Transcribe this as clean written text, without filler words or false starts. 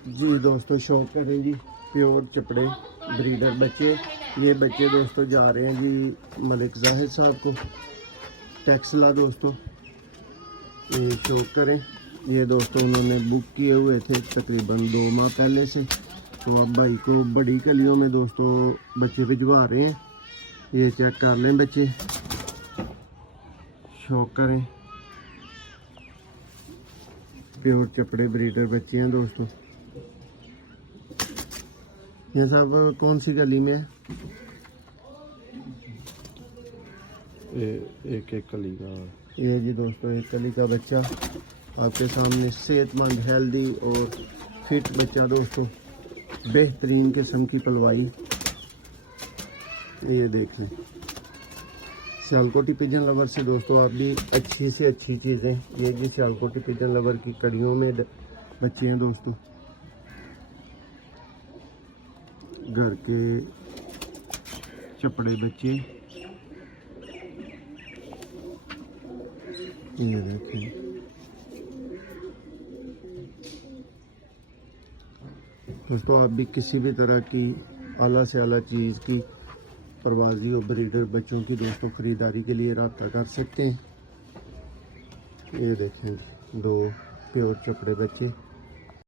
जी दोस्तों, शौक करें जी प्योर चपड़े ब्रीडर बच्चे। ये बच्चे दोस्तों जा रहे हैं जी मलिक जाहिर साहब को टैक्सला दोस्तों। ये शौक करें, ये दोस्तों उन्होंने बुक किए हुए थे तकरीबन 2 माह पहले से। तो अब भाई को बड़ी कलियों में दोस्तों बच्चे भिजवा रहे हैं। ये चेक कर लें बच्चे, शौक करें प्योर चपड़े ब्रीडर बच्चे हैं दोस्तों। ये सब कौन सी गली में है? एक कली का। ये जी दोस्तों एक कली का बच्चा आपके सामने, सेहतमंद हेल्दी और फिट बच्चा दोस्तों, बेहतरीन किस्म की पलवाई। ये देख लें, सियालकोटी पिजन लवर से दोस्तों आप भी अच्छी से अच्छी चीज़ें। ये जी सियालकोटी पिजन लवर की कड़ियों में बच्चे हैं दोस्तों, घर के चपड़े बच्चे। ये देखें, दोस्तों आप भी किसी भी तरह की आला से आला चीज़ की परवाजी और ब्रीडर बच्चों की दोस्तों ख़रीदारी के लिए रब्ता कर सकते हैं। ये देखें 2 प्योर चपड़े बच्चे।